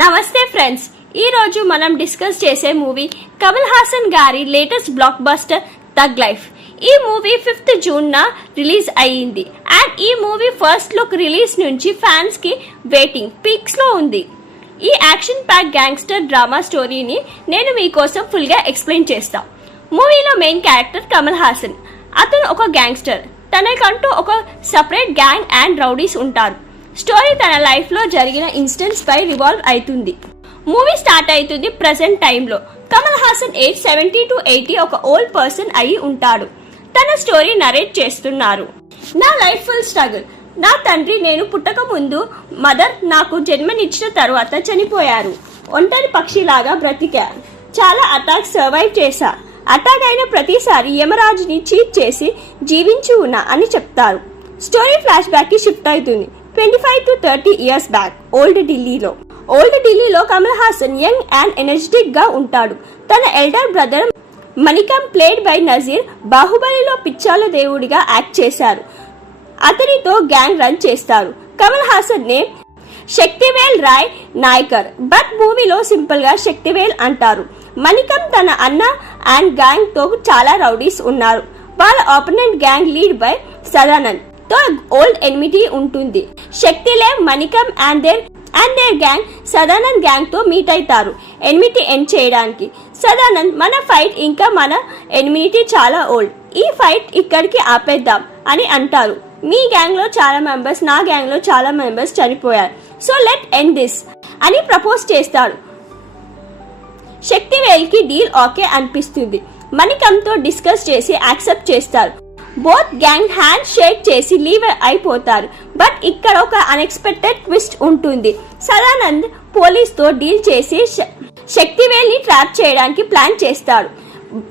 నమస్తే ఫ్రెండ్స్. ఈ రోజు మనం డిస్కస్ చేసే మూవీ కమల్ హాసన్ గారి లేటెస్ట్ బ్లాక్ బస్టర్ తగ్ లైఫ్. ఈ మూవీ ఫిఫ్త్ జూన్ నా రిలీజ్ అయ్యింది. అండ్ ఈ మూవీ ఫస్ట్ లుక్ రిలీజ్ నుంచి ఫ్యాన్స్కి వెయిటింగ్ పీక్స్లో ఉంది. ఈ యాక్షన్ ప్యాక్ గ్యాంగ్స్టర్ డ్రామా స్టోరీని నేను మీకోసం ఫుల్గా ఎక్స్ప్లెయిన్ చేస్తాను మూవీలో మెయిన్ క్యారెక్టర్ కమల్ హాసన్. అతను ఒక గ్యాంగ్స్టర్ తనకంటూ ఒక సపరేట్ గ్యాంగ్ అండ్ రౌడీస్ ఉంటారు. స్టోరీ తన లైఫ్లో జరిగిన ఇన్సిడెంట్స్ పై రివాల్వ్ అవుతుంది మూవీ స్టార్ట్ అవుతుంది ప్రజెంట్ టైంలో. Kamal Haasan age seventy to eighty ఒక ఓల్డ్ పర్సన్ అయి ఉంటాడు. తన స్టోరీ నరేట్ చేస్తున్నారు. నా లైఫ్ ఫుల్ స్ట్రగుల్. నా తండ్రి నేను పుట్టక ముందు మదర్ నాకు జన్మనిచ్చిన తర్వాత చనిపోయారు. ఒంటరి పక్షిలాగా బ్రతికా. చాలా అటాక్ సర్వైవ్ చేశా. అటాక్ అయిన ప్రతిసారి యమరాజుని చీట్ చేసి జీవించి ఉన్నా అని చెప్తారు. స్టోరీ ఫ్లాష్ బ్యాక్కి షిఫ్ట్ అవుతుంది. Twenty five to thirty years back old ఢిల్లీలో ఓల్డ్ ఢిల్లీలో కమల్ హాసన్ యంగ్ అండ్ ఎనర్జెటిక్గా ఉంటాడు. తన elder brother Manikam played by Nassar బాహుబలిలో పిచ్చాల దేవుడిగా యాక్ట్ చేశారు. అతనితో గ్యాంగ్ రన్ చేస్తారు. కమల్ హాసన్ నేమ్ శక్తివేల్ రాయ్ నాయకర్ బట్ మూవీలో సింపుల్గా శక్తివేల్ అంటారు. మణికం తన అన్న అండ్ గ్యాంగ్తో చాలా రౌడీస్ ఉన్నారు. వాళ్ళ opponent gang lead by Sadanand తో ఓల్డ్ ఎనిమిటీ ఉంటుంది. Shaktivel Manikam and their and their gang Sadanand గ్యాంగ్తో meet అవుతారు ఎనిమిటీ ఎండ్ చేయడానికి. సదానంద్ మన ఫైట్ ఇంకా మన ఎనిమిటీ చాలా ఓల్డ్ ఈ ఫైట్ ఇక్కడికి ఆపేద్దాం అని అంటారు. మీ గ్యాంగ్లో చాలా మెంబర్స్ నా గ్యాంగ్లో చాలా మెంబర్స్ చనిపోయారు. సో లెట్ ఎండ్ దిస్ అని ప్రపోజ్ చేస్తారు. శక్తివేల్కి డీల్ ఓకే అనిపిస్తుంది. మణికంతో డిస్కస్ చేసి యాక్సెప్ట్ చేస్తారు. బోత్ గ్యాంగ్ హ్యాండ్ షేక్ చేసి లీవ్ అయిపోతారు. బట్ ఇక్కడ ఒక అన్ఎక్స్పెక్టెడ్ ట్విస్ట్ ఉంటుంది. సదానంద్ పోలీస్తో డీల్ చేసి శక్తివేల్ని ట్రాప్ చేయడానికి ప్లాన్ చేస్తాడు.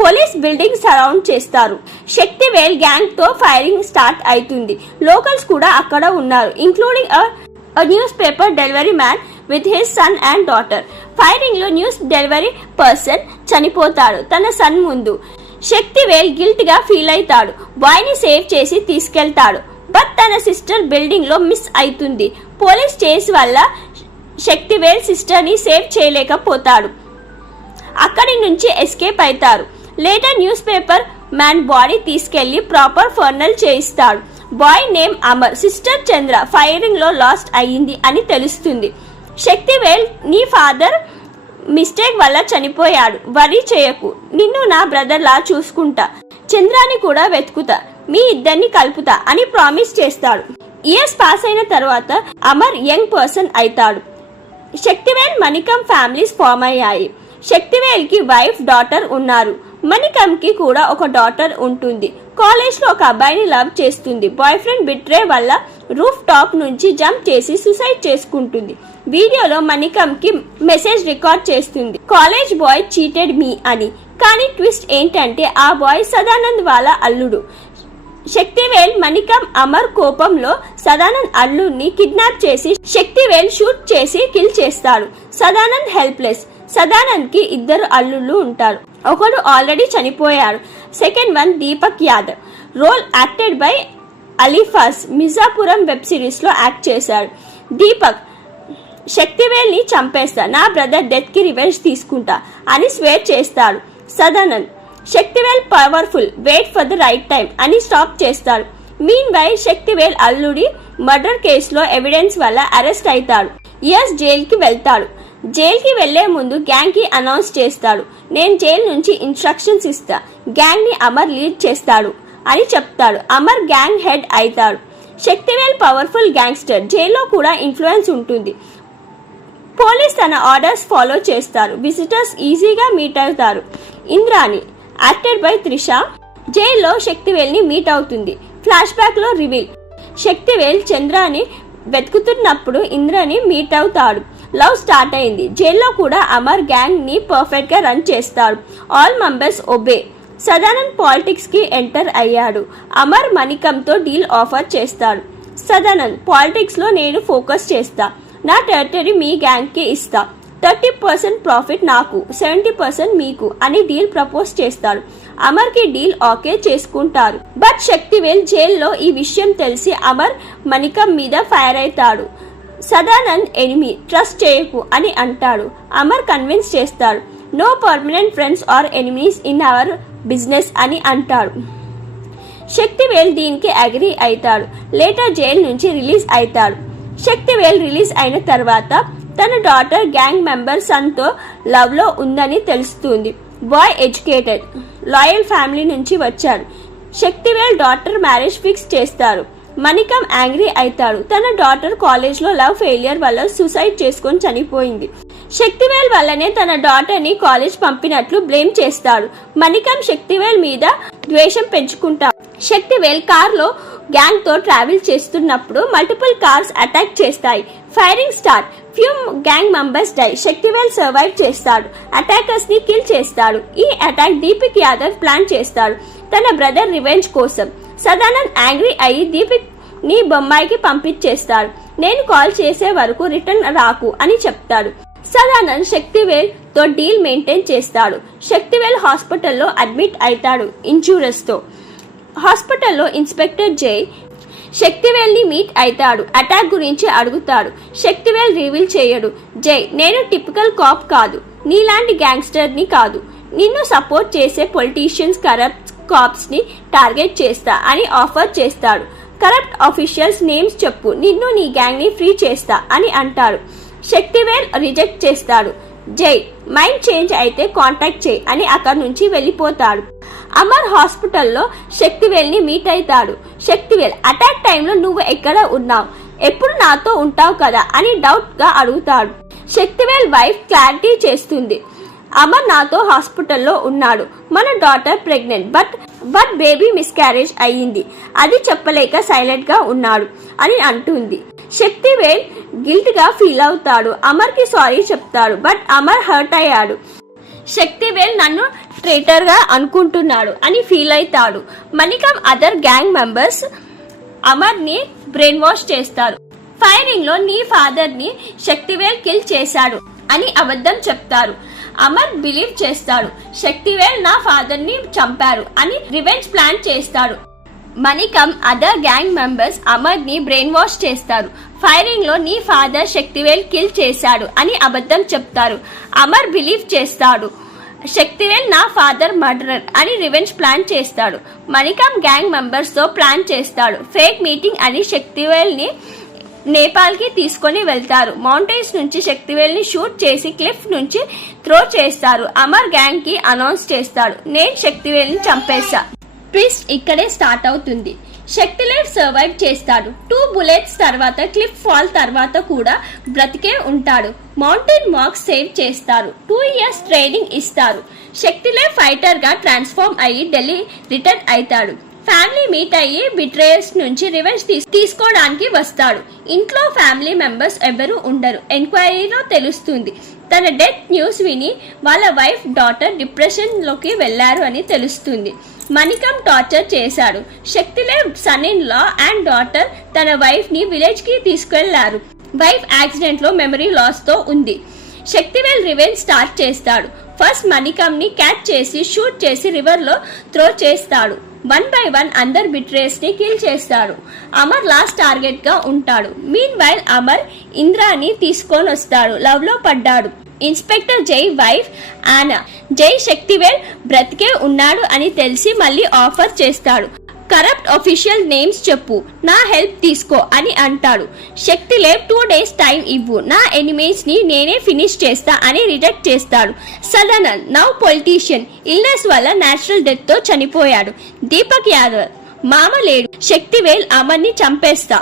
పోలీస్ బిల్డింగ్ సరౌండ్ చేస్తారు. శక్తివేల్ గ్యాంగ్తో ఫైరింగ్ స్టార్ట్ అవుతుంది. లోకల్స్ కూడా అక్కడ ఉన్నారు. Including newspaper delivery man with his son and daughter ఫైరింగ్లో news delivery person చనిపోతాడు. తన సన్ ముందు. శక్తివేల్ గిల్ట్గా ఫీల్ అవుతాడు. బాయ్ని సేవ్ చేసి తీసుకెళ్తాడు. బట్ తన సిస్టర్ బిల్డింగ్లో మిస్ అవుతుంది. పోలీస్ చేస్ వల్ల శక్తివేల్ సిస్టర్ని సేవ్ చేయలేకపోతాడు. అక్కడి నుంచి ఎస్కేప్ అవుతారు. Later newspaper man body తీసుకెళ్ళి ప్రాపర్ ఫర్నల్ చేయిస్తాడు. Boy name Amar sister Chandra ఫైరింగ్లో lost అయ్యింది అని తెలుస్తుంది. శక్తివేల్ నీ ఫాదర్ మిస్టేక్ వల్ల చనిపోయాడు. వరీ చేయకు. నిన్ను నా బ్రదర్లా చూసుకుంటా. చంద్రాని కూడా వెతుకుతా. మీ ఇద్దరిని కలుపుతా అని ప్రామిస్ చేస్తాడు. ఇయర్స్ పాస్ అయిన తర్వాత అమర్ యంగ్ పర్సన్ అవుతాడు. శక్తివేల్ మణికం ఫ్యామిలీస్ ఫామ్ అయ్యాయి. శక్తివేల్కి వైఫ్ డాటర్ ఉన్నారు. మణికంకి కూడా ఒక డాటర్ ఉంటుంది. కాలేజ్లో ఒక అబ్బాయిని లవ్ చేస్తుంది. బాయ్ ఫ్రెండ్ బిట్రే వల్ల రూఫ్ టాప్ నుంచి జంప్ చేసి సుసైడ్ చేసుకుంటుంది. వీడియోలో మణికంకి మెసేజ్ రికార్డ్ చేస్తుంది. కాలేజ్ బాయ్ చీటెడ్ మీ అని. కానీ ట్విస్ట్ ఏంటంటే ఆ బాయ్ సదానంద్ వాళ్ళ అల్లుడు. శక్తివేల్ మణికం అమర్ కోపంలో సదానంద్ అల్లుడిని కిడ్నాప్ చేసి శక్తివేల్ షూట్ చేసి కిల్ చేస్తాడు సదానంద్ హెల్ప్లెస్. సదానంద్కి ఇద్దరు అల్లుళ్ళు ఉంటారు. ఒకడు ఆల్రెడీ చనిపోయారు second one Deepak Yadav. Role acted by Ali Fazal Mirzapur web సిరీస్లో యాక్ట్ చేశాడు. దీపక్ శక్తివేల్ని చంపేస్తా నా బ్రదర్ డెత్కి రివెంజ్ తీసుకుంటా అని స్వేర్ చేస్తాడు. Sadanand Sakthivel powerful wait for the right time అని స్టాప్ చేస్తాడు. మీన్ వై శక్తివేల్ అల్లుడి మర్డర్ కేసులో ఎవిడెన్స్ వల్ల అరెస్ట్ అవుతాడు ఇయర్స్ జైల్కి వెళ్తాడు. జైల్కి వెళ్ళే ముందు గ్యాంగ్కి అనౌన్స్ చేస్తాడు. నేను జైలు నుంచి ఇన్స్ట్రక్షన్స్ ఇస్తా. గ్యాంగ్ని అమర్ లీడ్ చేస్తాడు. అని చెప్తాడు. అమర్ గ్యాంగ్ హెడ్ అవుతాడు. Shaktivel powerful gangster. జైల్లో కూడా ఇన్ఫ్లుయెన్స్ ఉంటుంది. పోలీస్ తన ఆర్డర్స్ ఫాలో చేస్తారు. విజిటర్స్ ఈజీగా మీట్ అవుతారు. ఇంద్రాణి యాక్టెడ్ బై త్రిష జైల్లో శక్తివేల్ని మీట్ అవుతుంది. ఫ్లాష్ బ్యాక్లో రివీల్. శక్తివేల్ చంద్రాని వెతుకుతున్నప్పుడు ఇంద్రని మీట్ అవుతాడు. లవ్ స్టార్ట్ అయింది. జైల్లో కూడా అమర్ గ్యాంగ్ని పర్ఫెక్ట్గా రన్ చేస్తాడు ఆల్ మెంబర్స్ ఒబే. సదానంద్ పాలిటిక్స్కి ఎంటర్ అయ్యాడు. అమర్ మణికంతో డీల్ ఆఫర్ చేస్తాడు. సదానంద్ పాలిటిక్స్లో నేను ఫోకస్ చేస్తా. నా టెరిటరీ మీ గ్యాంగ్కి ఇస్తా. థర్టీ పర్సెంట్ ప్రాఫిట్ నాకు సెవెంటీ పర్సెంట్ మీకు అని డీల్ ప్రపోజ్ చేస్తాడు. అమర్కి డీల్ ఓకే చేసుకుంటారు. బట్ శక్తివేల్ జైల్లో ఈ విషయం తెలిసి అమర్ మణికం మీద ఫైర్ అవుతాడు సదానంద్ ఎనిమి ట్రస్ట్ చేయకు అని అంటాడు. అమర్ కన్విన్స్ చేస్తాడు. No permanent friends or enemies in our business అని అంటాడు శక్తివేల్ దీనికి అగ్రి అవుతాడు లేటర్ జైలు నుంచి రిలీజ్ అవుతాడు శక్తివేల్ రిలీజ్ అయిన తర్వాత తన డాటర్ గ్యాంగ్ మెంబర్ సన్తో లవ్లో ఉందని తెలుస్తుంది. బాయ్ ఎడ్యుకేటెడ్ లాయల్ ఫ్యామిలీ నుంచి వచ్చాడు. శక్తివేల్ డాటర్ మ్యారేజ్ ఫిక్స్ చేస్తారు. మణికం యాంగ్రీ అవుతాడు తన డాటర్ కాలేజ్లో లవ్ ఫెయిలియర్ వల్ల సూసైడ్ చేసుకొని చనిపోయింది. శక్తివేల్ వల్లనే తన డాటర్ని కాలేజ్ పంపినట్లు బ్లేమ్ చేస్తాడు. మణికం శక్తివేల్ మీద ద్వేషం పెంచుకుంటాడు శక్తివేల్ కార్లో గ్యాంగ్తో ట్రావెల్ చేస్తున్నప్పుడు మల్టిపుల్ కార్స్ అటాక్ చేస్తాయి. Firing start few gang members die Sakthivel survive చేస్తాడు. అటాకర్స్ని కిల్ చేస్తాడు. ఈ అటాక్ దీపిక్ యాదవ్ ప్లాన్ చేస్తాడు. తన బ్రదర్ రివెంజ్ కోసం. సదానంద్ యాంగ్రీ అయి దీపిక్ని బొమ్మాయికి పంపించేస్తాడు. నేను కాల్ చేసే వరకు రిటర్న్ రాకు అని చెప్తాడు. సదానంద్ శక్తివేల్తో డీల్ మెయింటైన్ చేస్తాడు. శక్తివేల్ హాస్పిటల్లో అడ్మిట్ అవుతాడు ఇన్సూరెన్స్తో హాస్పిటల్లో ఇన్స్పెక్టర్ జై. శక్తివేల్ని మీట్ అవుతాడు అటాక్ గురించి అడుగుతాడు. శక్తివేల్ రివీల్ చేయడు. జై నేను టిపికల్ కాప్ కాదు. నీలాంటి గ్యాంగ్స్టర్ని కాదు. నిన్ను సపోర్ట్ చేసే పొలిటీషియన్స్ కరప్ట్ కాప్స్ని టార్గెట్ చేస్తా అని ఆఫర్ చేస్తాడు. కరప్ట్ ఆఫీషియల్స్ నేమ్స్ చెప్పు. నిన్ను నీ గ్యాంగ్ని ఫ్రీ చేస్తా అని అంటాడు. శక్తివేల్ రిజెక్ట్ చేస్తాడు. జై మైండ్ చేంజ్ అయితే కాంటాక్ట్ చేయి అని అక్కడి నుంచి వెళ్ళిపోతాడు. అమర్ హాస్పిటల్లో శక్తివేల్ని మీట్ అవుతాడు. శక్తివేల్ అటాక్ టైంలో నువ్వు ఎక్కడ ఉన్నావు? ఎప్పుడు నాతో ఉంటావు కదా అని డౌట్గా అడుగుతాడు. శక్తివేల్ వైఫ్ క్లారిటీ చేస్తుంది. అమర్ నాతో హాస్పిటల్లో ఉన్నాడు. మన daughter pregnant but but baby miscarriage అయ్యింది. అది చెప్పలేక సైలెంట్గా ఉన్నాడు అని అంటుంది. శక్తివేల్ గిల్ట్గా ఫీల్ అవుతాడు. అమర్కి సారీ చెప్తాడు బట్ అమర్ హర్ట్ అయ్యాడు. శక్తివేల్ నన్ను ట్రేటర్గా అనుకుంటున్నాడు అని ఫీల్ అవుతాడు. మణికం అదర్ గ్యాంగ్ మెంబర్స్ అమర్ని బ్రెయిన్ వాష్ చేస్తారు. ఫైరింగ్లో నీ ఫాదర్ని శక్తివేల్ కిల్ చేశాడు అని అబద్ధం చెప్తారు. అమర్ బిలీవ్ చేస్తాడు శక్తివేల్ నా ఫాదర్ని చంపారు అని రివెంజ్ ప్లాన్ చేస్తాడు. మణికం అదర్ గ్యాంగ్ మెంబర్స్ అమర్ని బ్రెయిన్ వాష్ చేస్తారు. ఫైరింగ్లో నీ ఫాదర్ శక్తివేల్ కిల్ చేశాడు అని అబద్ధం చెప్తారు. అమర్ బిలీవ్ చేస్తాడు. శక్తివేల్ నా ఫాదర్ మర్డరర్ అని రివెంజ్ ప్లాన్ చేస్తాడు. మణికం గ్యాంగ్ మెంబర్స్తో ప్లాన్ చేస్తాడు. ఫేక్ మీటింగ్ అని శక్తివేల్ని నేపాల్కి తీసుకొని వెళ్తారు. మౌంటైన్స్ నుంచి శక్తివేల్ని షూట్ చేసి క్లిఫ్ నుంచి త్రో చేస్తారు. అమర్ గ్యాంగ్కి అనౌన్స్ చేస్తాడు. నేను శక్తివేల్ని చంపేశా. ట్విస్ట్ ఇక్కడే స్టార్ట్ అవుతుంది. శక్తిలేట్ సర్వైవ్ చేస్తాడు. టూ బుల్లెట్స్ తర్వాత క్లిప్ ఫాల్ తర్వాత కూడా బ్రతికే ఉంటాడు. మౌంటైన్ మార్క్స్ సేవ్ చేస్తారు. టూ ఇయర్స్ ట్రైనింగ్ ఇస్తారు. శక్తిలే ఫైటర్గా ట్రాన్స్ఫార్మ్ అయ్యి ఢిల్లీ రిటర్న్ అవుతాడు. ఫ్యామిలీ మీట్ అయ్యి బిట్రేయర్స్ నుంచి రివెంజ్ తీసుకోవడానికి వస్తాడు. ఇంట్లో ఫ్యామిలీ మెంబర్స్ ఎవరు ఉండరు. ఎంక్వైరీలో తెలుస్తుంది. తన డెత్ న్యూస్ విని వాళ్ళ వైఫ్ డాటర్ డిప్రెషన్లోకి వెళ్ళారు అని తెలుస్తుంది. మణికం టార్చర్ చేశాడు. Shaktivel son in law and daughter తన వైఫ్ని విలేజ్కి తీసుకెళ్ళారు. వైఫ్ యాక్సిడెంట్లో మెమరీ లాస్తో ఉంది. శక్తివేల్ రివెంజ్ స్టార్ట్ చేస్తాడు. ఫస్ట్ మణికం ని క్యాచ్ చేసి షూట్ చేసి రివర్లో త్రో చేస్తాడు. వన్ బై వన్ అందర్ బిట్రేస్ని కిల్ చేస్తాడు. అమర్ లాస్ట్ టార్గెట్గా ఉంటాడు. మీన్ వైల్ అమర్ ఇంద్రాని తీసుకొని వస్తాడు. లవ్లో పడ్డాడు. ఇన్స్పెక్టర్ జై వైఫ్ ఆనా జై శక్తివేల్ బ్రతికే ఉన్నాడు అని తెలిసి మళ్ళీ ఆఫర్ చేస్తాడు. కరప్ట్ అఫీషియల్ నేమ్స్ చెప్పు. నా హెల్ప్ తీసుకో అని అంటాడు. శక్తి లేవ్ టూ డేస్ టైం ఇవ్వు. నా ఎనిమీస్ని నేనే ఫినిష్ చేస్తా అని రిజెక్ట్ చేస్తాడు. సదానంద్ నౌ పొలిటీషియన్ ఇల్నెస్ వల్ల నేచురల్ డెత్తో చనిపోయాడు. దీపక్ యాదవ్ మామ లేడు. శక్తివేల్ అమర్ని చంపేస్తా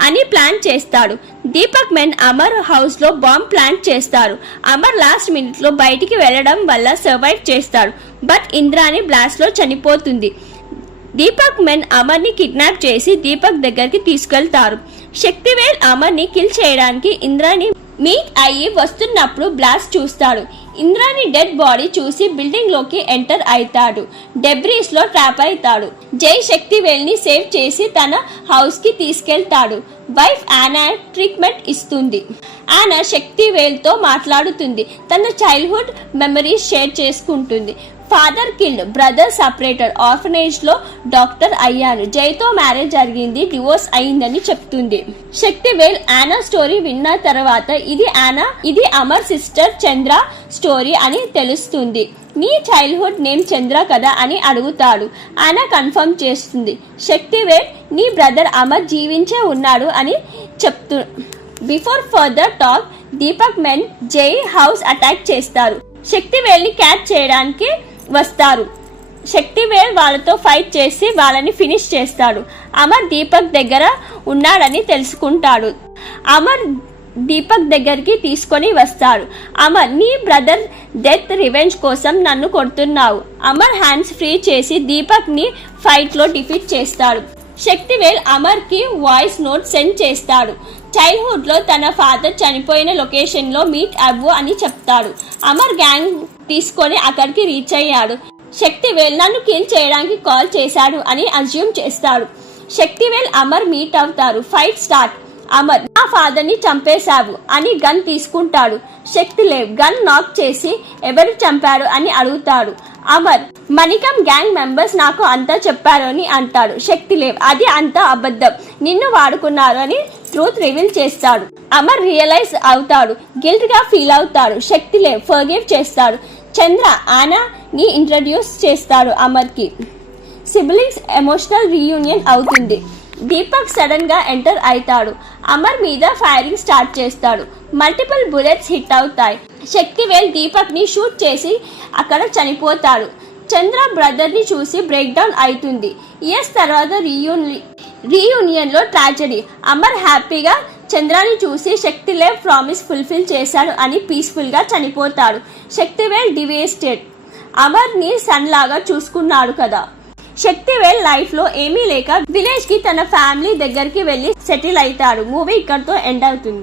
అని ప్లాన్ చేస్తాడు. దీపక్ మెన్ అమర్ హౌస్లో బాంబ్ ప్లాన్ చేస్తారు అమర్ లాస్ట్ మినిట్లో బయటికి వెళ్ళడం వల్ల సర్వైవ్ చేస్తాడు. బట్ ఇంద్రాని బ్లాస్ట్లో చనిపోతుంది. దీపక్ మెన్ అమర్ని కిడ్నాప్ చేసి దీపక్ దగ్గరికి తీసుకెళ్తారు. శక్తివేల్ అమర్ని కిల్ చేయడానికి ఇంద్రాని మీట్ అయ్యి వస్తున్నప్పుడు బ్లాస్ట్ చూస్తాడు. ఇంద్రాని డెడ్ బాడీ చూసి బిల్డింగ్లోకి ఎంటర్ అవుతాడు డెబ్రీస్లో ట్రాప్ అవుతాడు జై శక్తివేల్ని సేవ్ చేసి తన హౌస్కి తీసుకెళ్తాడు. వైఫ్ ఆనా ట్రీట్మెంట్ ఇస్తుంది. ఆనా శక్తివేల్తో మాట్లాడుతుంది. తన చైల్డ్హుడ్ మెమరీస్ షేర్ చేసుకుంటుంది. ఫాదర్ కిల్డ్ బ్రదర్ సపరేటెడ్ ఆర్ఫనేజ్లో డాక్టర్ అయ్యాను జైతో మ్యారేజ్ జరిగింది డివోర్స్ అయిందని చెప్తుంది. శక్తివేల్ ఆనా స్టోరీ విన్న తర్వాత ఇది ఆనా ఇది అమర్ సిస్టర్ చంద్ర స్టోరీ అని తెలుస్తుంది. నీ చైల్డ్హుడ్ నేమ్ చంద్ర కదా అని అడుగుతాడు. ఆయన కన్ఫర్మ్ చేస్తుంది. శక్తివేల్ నీ బ్రదర్ అమర్ జీవించే ఉన్నాడు అని చెప్తూ before further talk Deepak men Jai house attack చేస్తారు. శక్తివేల్ని క్యాచ్ చేయడానికి వస్తారు. శక్తివేల్ వాళ్ళతో ఫైట్ చేసి వాళ్ళని ఫినిష్ చేస్తాడు. అమర్ దీపక్ దగ్గర ఉన్నాడని తెలుసుకుంటాడు. అమర్ దీపక్ దగ్గరికి తీసుకొని వస్తాడు. అమర్ నీ బ్రదర్ డెత్ రివెంజ్ కోసం నన్ను కొడుతున్నావు. అమర్ హ్యాండ్స్ ఫ్రీ చేసి దీపక్ని ఫైట్లో డిఫీట్ చేస్తాడు. శక్తివేల్ అమర్కి వాయిస్ నోట్ సెండ్ చేస్తాడు. చైల్డ్హుడ్లో తన ఫాదర్ చనిపోయిన లొకేషన్లో మీట్ అవ్వు అని చెప్తాడు. అమర్ గ్యాంగ్ తీసుకొని అక్కడికి రీచ్ అయ్యాడు. శక్తివేల్ నన్ను కిల్ చేయడానికి కాల్ చేశాడు అని అజ్యూమ్ చేస్తాడు. శక్తివేల్ అమర్ మీట్ అవుతారు. ఫైట్ స్టార్ట్ అమర్ నా ఫాదర్ని చంపేశావు అని గన్ తీసుకుంటాడు. శక్తిలేవ్ గన్ నాక్ చేసి ఎవరు చంపారు అని అడుగుతాడు. అమర్ మణికం గ్యాంగ్ మెంబర్స్ నాకు అంతా చెప్పారు అని అంటాడు. శక్తిలేవ్ అది అంతా అబద్ధం. నిన్ను వాడుకున్నారు అని ట్రూత్ రివీల్ చేస్తాడు. అమర్ రియలైజ్ అవుతాడు. గిల్ట్గా ఫీల్ అవుతాడు. శక్తిలేవ్ ఫర్గివ్ చేస్తాడు. చంద్ర ఆనా ని ఇంట్రడ్యూస్ చేస్తాడు అమర్కి. సిబ్లింగ్స్ ఎమోషనల్ రీయూనియన్ అవుతుంది. దీపక్ సడన్గా ఎంటర్ అవుతాడు అమర్ మీద ఫైరింగ్ స్టార్ట్ చేస్తాడు. మల్టిపుల్ బుల్లెట్స్ హిట్ అవుతాయి. శక్తివేల్ దీపక్ని షూట్ చేసి అక్కడ చనిపోతాడు. చంద్ర బ్రదర్ని చూసి బ్రేక్ డౌన్ అవుతుంది. ఇయర్స్ తర్వాత రీయూని రీయూనియన్లో ట్రాజడీ అమర్ హ్యాపీగా చంద్రాని చూసి శక్తివేల్ ప్రామిస్ ఫుల్ఫిల్ చేశాడు అని పీస్ఫుల్గా చనిపోతాడు. శక్తివేల్ డివేస్టెడ్. అమర్ని సన్ లాగా చూసుకున్నాడు కదా. శక్తివేల్ లైఫ్లో ఏమీ లేక విలేజ్కి తన ఫ్యామిలీ దగ్గరికి వెళ్ళి సెటిల్ అవుతాడు. మూవీ ఇక్కడితో ఎండ్ అవుతుంది.